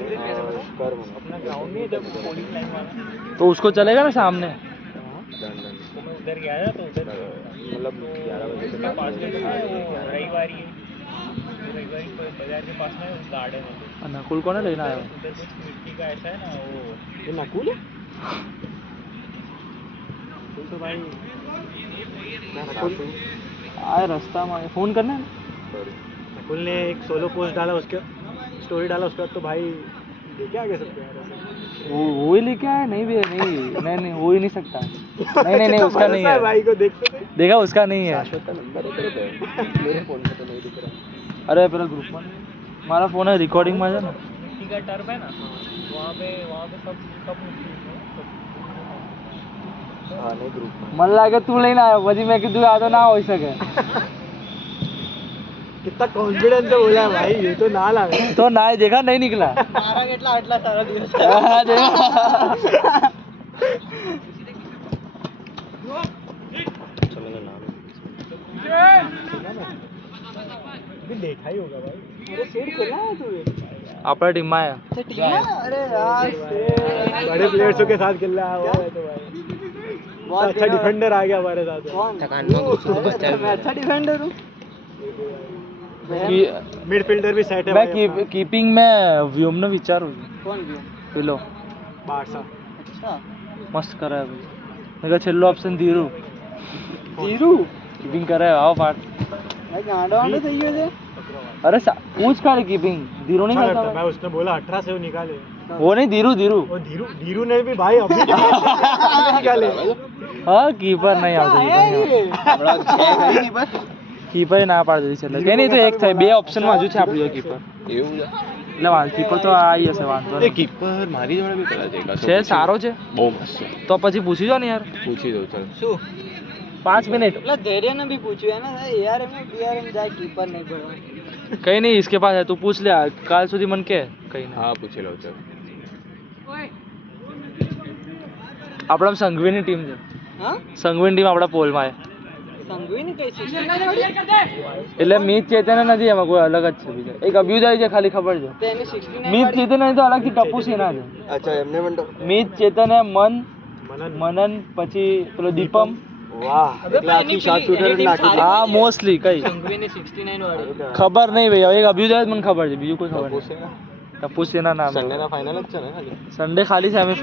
अपना ग्राउंड नहीं जब बॉलिंग लाइन वाला तो उसको चलेगा ना सामने मैं उधर गया था तो उधर मतलब 11 बजे के पास में रविवारी बाजार के पास में गार्डन है नकुल को ना लेना आया उधर कुछ मिट्टी का ऐसा है ना वो ये नकुल है नकुल तो भाई नकुल आए रास्ता में फोन करना है नकुल ने एक सोलो पोस्ट डाला उसके स्टोरी डाला उसके बाद तो भाई देखे आगे सकते यार वो ही लेके आया नहीं भी नहीं हो ही नहीं सकता नहीं उसका नहीं है भाई को देखते थे देखा उसका नहीं है नंबर है तेरे पे मेरे फोन पे तो नहीं दिख रहा अरे पेरा ग्रुप में हमारा फोन है रिकॉर्डिंग में है ना मिट्टी का टर्फ है ना वहाँ पे सब हाँ नहीं ग्रुप में मन लागे तू लेना आयो પછી મેં કીધું આ તો ના હોઈ શકે कितना कॉन्फिडेंस से बोला है भाई ये तो ना लगा तो ना ही देखा नहीं निकला मारा કેટલા આટલા સારા દિવસ हाँ, देखा। चलो मेरा नाम अभी देखा ही होगा भाई अरे सीट खेला है तू अपना टीम में आया अरे यार बड़े प्लेयर्सों के साथ खेल रहा है तो भाई बहुत अच्छा डिफेंडर आ गया हमारे साथ थकान में मैं अच्छा डिफेंडर हूँ कि- मिडफील्डर भी सेट है मैं भाई अपना। कीपिंग में व्योमનો વિચારું છું कौन भी પેલો बारसा अच्छा મસ્ત કરે ભાઈ મેં છેલ્લો ઓપ્શન ધીરુ कीपिंग करे आओ पार्ट भाई गांडो गांडो થઈ ગયો છે अरे पूछ कर कीपिंग धीरू नहीं अच्छा करता करता, मैं उसने बोला 18 से वो निकाले वो नहीं धीरू वो धीरू ने भी भाई अभी निकाले हाँ कीपर नहीं આવતું कीपर ના પાડી દીધી છે કે નહીં તો એક થાય બે ઓપ્શન માં હજુ છે આપણી જોડે કીપર એવું છે એટલે વાલ કીપર તો આવી હશે વાંધો એ નહીં કીપર મારી જોડે બી કદાચ એક હશે. છે સારો છે બહુ મસ્ત છે તો પછી પૂછી જો ને યાર પૂછી દઉં ચાલ શું 5 मिनट એટલે ધૈર્ય ને બી પૂછ્યું है ना एआरएम में बीआरएम जाए कीपर नहीं भरवा कहीं नहीं इसके पास है तू पूछ ले काल सुधी मन के कहीं नहीं હા પૂછી લઉં ચાલ આપણા સંઘવીની ટીમ છે हां સંઘવીની ટીમ આપણા પોલમાં છે संगवीनी कैसी એટલે મીત ચેતન નથી એમાં કોઈ અલગ જ છે બીજા એક અભ્યુદય છે ખાલી ખબર છે તેને 69 મીત ચેતન નહીં તો અલગથી ટપુ સિન્હા છે અચ્છા એમને મંડો મીત ચેતન હે મનન પછી પેલો દીપમ વાહ એટલે આખી શોટ શૂટર નાખી હા મોસ્ટલી કઈ संगवीनी 69 वाली ખબર નહીં ભાઈ હવે એક અભ્યુદય જ મને ખબર છે બીજું કોઈ ખબર નહીં ટપુ સિન્હા નામ સન્ડે ના ફાઇનલ જ છે ને ખાલી સન્ડે ખાલી સેમી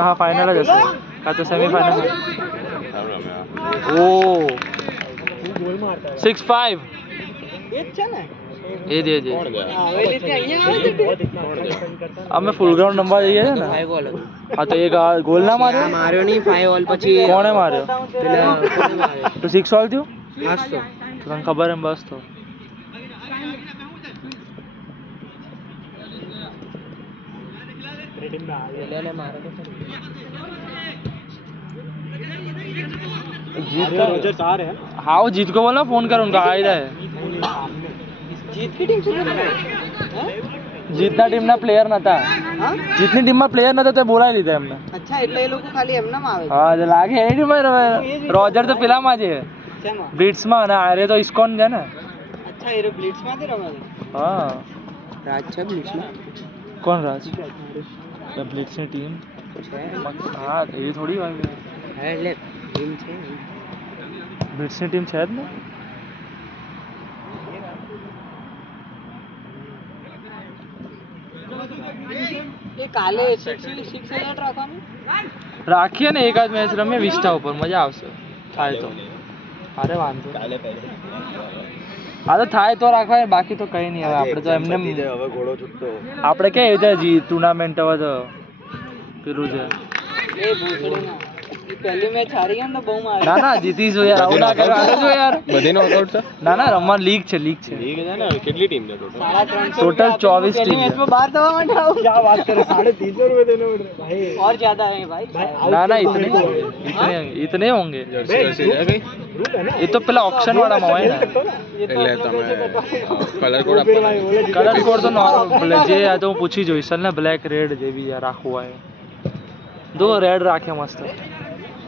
હા ફાઇનલ જ હશે કાં તો સેમી ફાઇનલ સારું રમ્યા ઓ गोल मारता है 6-5 ये છે ને એ દે કોણ ગયા આવેલી તે અહીંયા આવે છે बहुत इतना अच्छा डिफेंड करता है અમે ફૂલ ગ્રાઉન્ડ નંબર જઈએ છે ને ફાઈવ ગોલ હા તો એક ગોલ ના માર્યો માર્યો નહીં ફાઈવ ગોલ પછી કોણે માર્યો પેલા કોણે માર્યો તો 6 સોલ થયું હાસ તો તો તને ખબર એમ બસ તો अपनी टीम में आ गया પેલે મારે તો ખરી. जीत रोजर आ रहे हैं हाँ वो जीत को बोलना फोन कर उनका आ ही रहा है सामने જીત की ટીમ શું કરે? જીતના ટીમના પ્લેયર નતા હા જીતની ટીમમાં પ્લેયર નતા તો બોલાવી લીધા એમને અચ્છા એટલે એ લોકો ખાલી એમનામ આવે છે. હા તો લાગે એની ટીમ રોજર તો પેલામાં છે શેમાં? બ્લિટ્સમાં અને આરે તો ઇસ્કોન છે ને અચ્છા એ બ્લિટ્સ માંથી રમે છે. હા રાજ છે બ્લિટ્સમાં કોણ રાજ બ્લિટ્સની ટીમ છે. હા એ થોડી વાત હા એટલે ટીમ છે. બ્લિટ્સની ટીમ છે જ ને એ કાલે 6 રાખવાનું. રાખીએ ને એકાદ મેચ રમીએ 20 ઉપર મજા આવશે થાય તો અરે વાંધો હા તો થાય તો રાખવાય બાકી તો કઈ નહીં હવે આપણે તો એમને હવે ઘોડો છૂટતો આપણે કઈ રીતે જી ટુર્નામેન્ટ હવે તો પેલું છે એ ભૂસડી ના એ પહેલી મેચ હારી ગયા ને તો બહુ મારે. ના ના જીતીશું યાર આવું ના કરો આવું જો યાર બધી નોકઆઉટ છે ના ના રમવા લીગ છે લીગ છે લીગ છે ને કેટલી ટીમ છે ટોટલ 350 टोटल 24 પહેલી टीम मैच में बाहर दवा मत जाओ. क्या बात कर 350 रुपए देने पड़ रहे भाई और ज्यादा है भाई. ना ना इतने होंगे जर्सी है कहीं ये तो पहला ऑप्शन वाला में है ना ये तो એટલે अपने તમે पैसे कटवा. કલર કોડ આપવાનો કલર કોડ તો નોર્મલ જે આ તો હું પૂછી જોઈશ ને બ્લેક રેડ જે બી યાર રાખવું હોય દો રેડ રાખે મસ્ત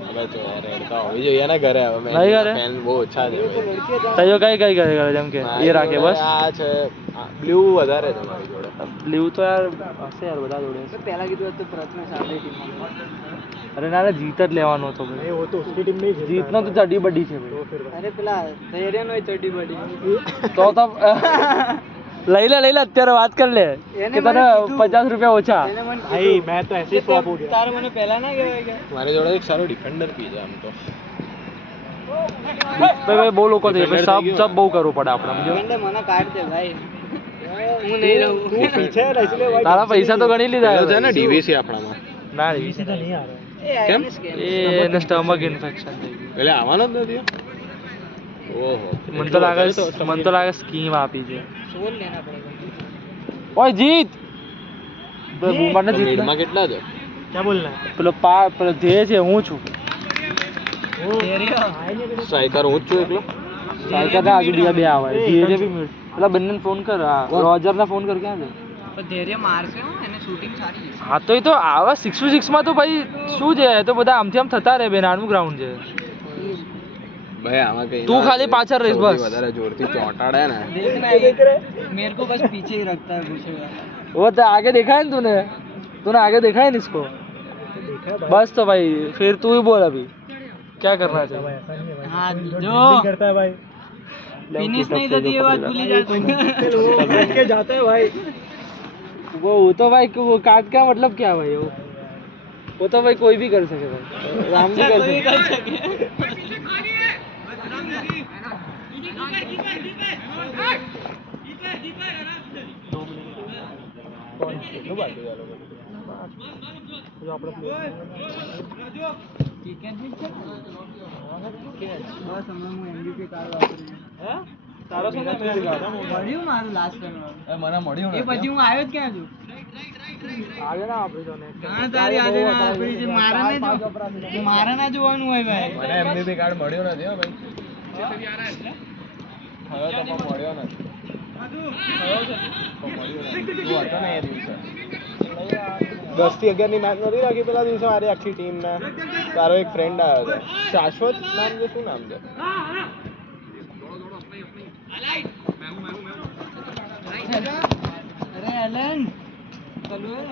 હવે તો યાર રેડ તો હોવી જોઈએ ને ઘરે હવે મેં નહીં ઘરે? ફેન બહુ ઓછા છે ભાઈ. તૈયો કઈ કઈ કરે કરે જેમ કે એ રાખે બસ આ છે બ્લુ વધારે છે મારી જોડે બ્લુ તો યાર હશે યાર બધા જોડે तो पहला की तो प्रथमेश आते टीम में. અરે ના ના જીત જ લેવાનો હતો नहीं ભાઈ वो तो उसकी टीम नहीं जीतता જીતનો તો ચડી બડી છે ભાઈ फिर अरे પેલા ધૈર્ય નો ચડી બડી. તો લઈ લે અત્યારે વાત કર લે એને કે તને મને કીધું. 50 રૂપિયા ઓછા એને મને भाई मैं तो ऐसे ही फ्लॉप हो गया તારે મને પહેલા ના કહેવાય કે મારી જોડે એક સારો ડિફેન્ડર પી છે આમ તો ભાઈ બહુ લોકો છે ભાઈ સબ બહુ કરવું પડે આપણે સમજો બંને મને કાઢ દે ભાઈ. હું નહીં રહું. तू पीछे है ना इसलिए भाई તારા પૈસા તો ગણી લીધા પેલો છે ને હવે. ડીવીસી આપણામાં ના ડીવીસી તો નહીં આ રહા એ કેમ? આઈએનએસ કેમ? એ એને સ્ટમક ઇન્ફેક્શન થઈ ગયું એટલે આવવાનો જ નથી ઓહો મને તો લાગે સ્કીમ આપી છે સોલ લેના પડેगा. ઓય જીત બુમાને જીત મિડમાં કેટલા છે क्या बोलना है પેલો ધ્યેય છે હું છું ધૈર્ય સ્ટ્રાઇકર હું જ છું એકલો સ્ટ્રાઇકર ના આજુ બીજા બે આવે ધ્યેય છે બી મિડ પેલા બંનેને ફોન કર રોજર ને ફોન કર ક્યાં છે પણ ધૈર્ય મારશે હો એને શૂટિંગ સારી છે. હા તો એ તો આવા 6v6 માં તો ભાઈ શું છે એ તો બધા આમથી આમ થતા રહે બે નાનું ગ્રાઉન્ડ છે ભાઈ આમાં કઈ તું ખાલી પાછળ રહીશ બસ. વધારે જોરથી ચોંટાડે ને देखना है मेरे को बस पीछे ही रखता है भूसेड़ा. वो तो आगे देखा है ना तूने आगे देखा है ना इसको बस तो भाई फिर तू ही बोल अभी क्या करना चाहिए हाँ जो करता है भाई फिनिश नहीं थी ये बात भूली जाती बैठ के जाते हैं भाई वो तो भाई वो काट का मतलब क्या भाई वो तो भाई कोई भी कर सके भाई राम भी कर सके બસ હમણાં હું MVP કાર્ડ વાપરું. તારો શું નામ છે મળ્યું મારું લાસ્ટ રન મને મળ્યું એ પછી હું આવ્યો જ ક્યાં છું. આજે ના આપણી તો ને હા તારી આજે ના આપણી છે. મારે ના જોવાનું હોય ભાઈ. મને એમબીપી કાર્ડ મળ્યો નથી હો ભાઈ હવે તો પણ મળ્યો નથી તું હતો ને એ દિવસે 10 થી 11 ની મેચ નથી રાખી પેલા દિવસે મારી આખી ટીમ ને તારો એક ફ્રેન્ડ આવ્યો હતો શાશ્વત નામ છે શું નામ છે અરે એલન ચાલુ હે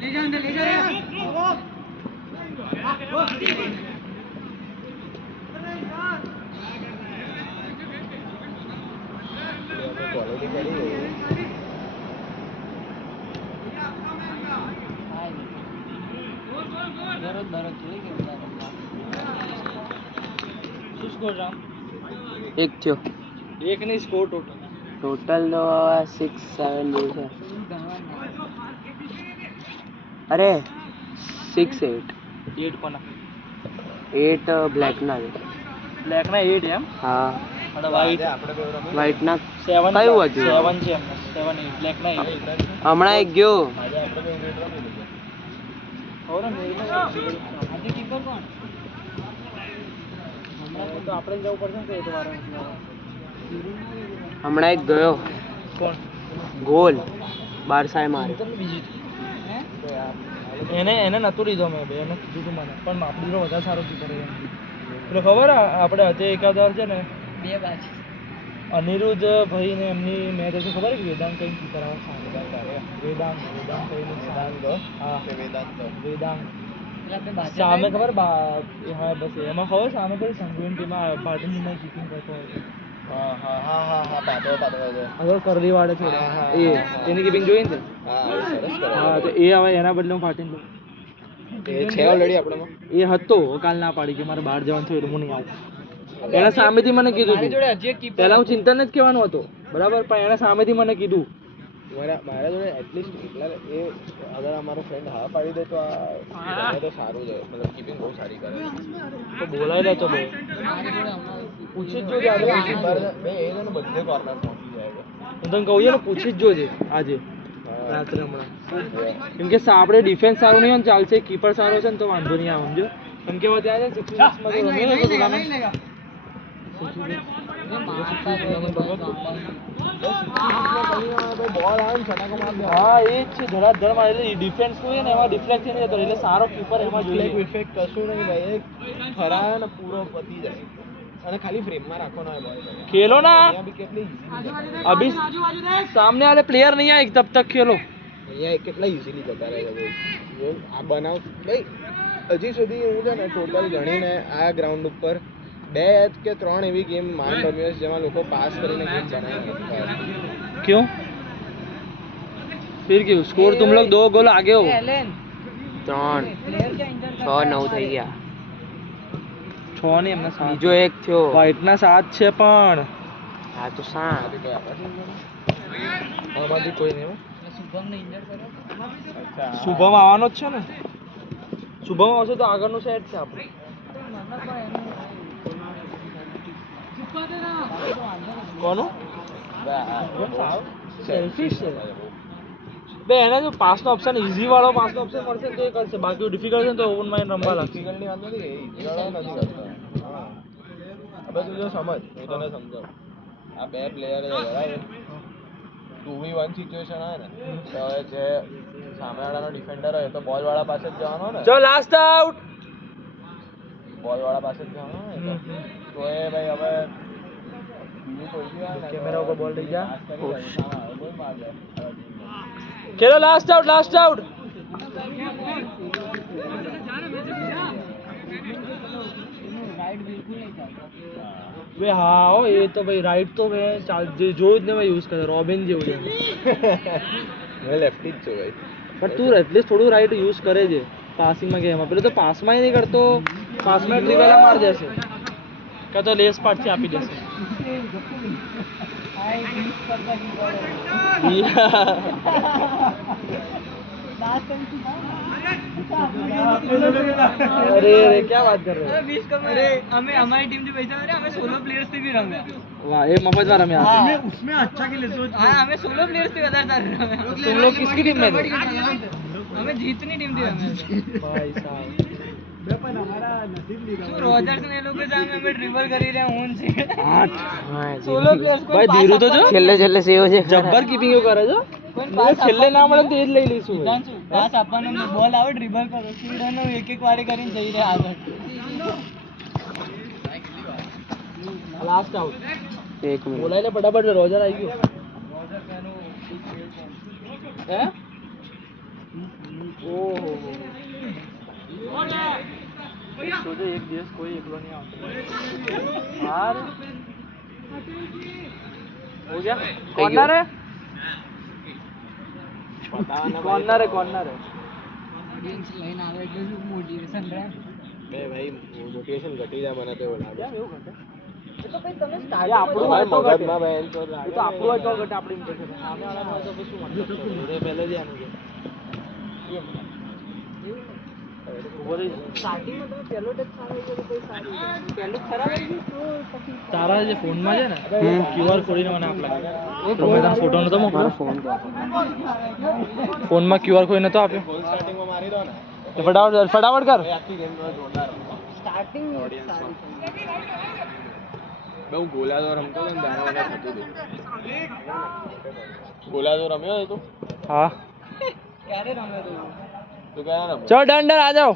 ले जा अंदर ले जा શું સ્કોર છે એક થયો એક નહીં સ્કોર ટોટલ ટોટલ તો 6-7 જેવું છે અરે 6-8 8 કોના 8 બ્લેક ના છે બ્લેક ના 8 એમ હા અને વ્હાઈટ વ્હાઈટ ના 7 કયું હતું 7 છે એમને 7 8 બ્લેક ના 8 હમણાં એક ગયો હવે આજે કીપર કોણ તો આપણે જવું પડશે ને તો વારે હમણાં એક ગયો કોણ ગોલ બારસાએ મારે એને નતું લીધો મેં બે એને કીધું તું મને પણ માપડીનો વધારે સારો કીપર એટલે ખબર આપણે હજે એકાદાર છે ને બે બાજ અનિરુદ્ધ ભાઈ ને એમની મેચ હતી ખબર કે વેદાંત કઈ કીપર આવે વેદાંત સામે ખબર હા બસ એમાં ખબર સામે કઈ સંગુએન ટીમમાં ભારતીય કીપિંગ કરતો હતો કરલી વાળે છે એની કીપિંગ જોઈ ને હા તો એ હવે એના બદલે હું ફાટીને છે ઓલરેડી આપણામાં એ હતો કાલ ના પાડી કે મારે બહાર જવાનું થયું એટલે હું નહીં આવું એના સામેથી મને કીધું પહેલા હું ચિંતન જ કહેવાનો હતો બરાબર પણ એના સામેથી મને કીધું મારા જોડે એટલીસ્ટ એટલા એ અગર અમારો ફ્રેન્ડ હા પાડી દે તો આ તો સારું છે મતલબ કીપિંગ બહુ સારી કરે તો બોલાવી લેતો બે પૂછી જ જોજે બે એ ને બધે કોર્નર પહોંચી જાય છે હું તને કહું છું ને પૂછી જ જોજે આજે રાત્રે હમણાં કેમ કે આપણે ડિફેન્સ સારું નહીં હોય ને ચાલશે કીપર સારો છે ને તો વાંધો નહીં આવે સમજો કેમ કે ત્યાં છે 6 હા એ જ છે ધડાધડ માં એટલે ડિફેન્સ હોય ને એમાં ડિફ્લેક્ટ નહીં જતો એટલે સારો કીપર એમાં જોઈએ ઇફેક્ટ કશું નહીં ભાઈ એ ખરા ને પૂરો પતી જાય અને ખાલી ફ્રેમમાં રાખવાનો હોય બોલ ખેલો ના અહીંયા બી કેટલી ઈઝીલી अभी सामने वाले प्लेयर नहीं आए तब तक खेलो અહીંયા કેટલા ઈઝીલી જતા રહે છે ભાઈ આ બનાવ ભાઈ હજી સુધી હું છે ને ટોટલ ગણીને આ ગ્રાઉન્ડ ઉપર 2 કે 3 એવી ગેમ માંડ રમ્યો છે જેમાં લોકો પાસ કરીને ગેમ બનાવી क्यों फिर क्यों स्कोर तुम लोग 2 गोल आगे हो 3-6-9 થઈ ગયા 6 नहीं हमने 7 બીજો એક થયો व्हाइट ना 7 છે પણ હા તો 7 આમાંથી કોઈ નહીં શુભમ આવવાનો જ છે ને શુભમ આવશે તો આગળનું સેટ છે આપણે કોનું સેલ્ફિશ છે બે એના જો પાસનો ઓપ્શન ઈઝી વાળો પાસનો ઓપ્શન મળશે ને તો એ કરશે બાકી ડિફિકલ્ટ છે ને તો ઓપન માઇન્ડ રમવા લાગશે ડિફિકલ્ટની વાત નથી ઈઝી વાળા નથી કરતા હવે તું જો સમજ હું તને સમજાવું આ બે પ્લેયર છે બરાબર 2v1 સિચ્યુએશન આવે ને તો હવે જે સામેવાળાનો ડિફેન્ડર હોય તો બોલ વાળા પાસે જ જવાનો ને ચલો લાસ્ટ આઉટ બોલ વાળા પાસે જ જવાનો ને તો એ ભાઈ હવે બીજું કોઈ બી આવે ને કેમેરા ઉપર બોલ લઈ જા બોલ માર દે ખેલો લાસ્ટ આઉટ વે હા હો એ તો ભાઈ રાઈટ તો મેં જે જોયું જ ને મેં યુઝ કરે રોબિન જેવું છે મેં લેફ્ટી જ છું ભાઈ પણ તું એટલીસ્ટ થોડું રાઈટ યુઝ કરે છે પાસિંગમાં કે એમાં પેલું તો પાસમાં નહીં કરતો પાસમાં ટ્રીવેલા માર દેશે કાં તો લેસ પાર્ટથી આપી દેશે अरे अरे क्या बात कर रहे हो अरे हमें हमारी टीम जो भेजा अरे हमें 16 प्लेयर्स से भी रमे वाह ये मफत वाला में आता है उसमें अच्छा खेले सोच हां हमें 16 प्लेयर्स से ज्यादा रमे तुम लोग किसकी टीम में थे हमें जीतनी टीम थी हमें भाई साहब रोजर्स ने लोग के सामने हमें ड्रिबल કરી રહ્યા હું છે 16 પ્લેયર્સ કોઈ ભાઈ ધીરુ તો જો છેલ્લે સેવ છે જબ્બર કીપિંગ કરે છો કોઈ છેલ્લે ના મળે તો એ જ લઈ લઈશું પાસ આપવાનો બોલ આવે ડ્રિબલ કરો સીડાનો એક એક વારે કરીને જઈ રહ્યા આગળ લાસ્ટ આઉટ એક મિનિટ બોલાય લે ફટાફટ રોજર આવી ગયો હે ઓહો सोचो एक દિવસ કોઈ એકલો नहीं આવતો यार हो गया कॉर्नर है कॉर्नर है ऑडियंस लाइन આવે એટલે મોટિવેશન રહે બે ભાઈ મોટિવેશન ઘટી જાય મને તો એવું લાગે આપણું તમારા હોય તો ઘટે. મગજમાં બેન તો એ તો આપણું હોય તો ઘટે, આપણે impression. સામે વાળાનું હોય તો પછી શું મતલબ છે? એ પહેલેથી આનું છે. ઉભો રહી. તારા જે ફોનમાં છે ને QR ખોલીને મને આપલા. તો મેં તને ફોટો નતો મોકલ્યો. ફોનમાં QR કોઈ નતો આપ્યો. ફૂલ સ્ટાર્ટિંગમાં મારી દો ને તો ફટાફટ ફટાફટ કર. ભાઈ આખી ગેમ જોરદાર બે હું ગોલાદો રમતો હતો ને ત્યારે મને થતું હતું ગોલાદો રમ્યો છે તું હા તું ક્યારે રમ્યો ચલો ડન ડન આ જાઓ.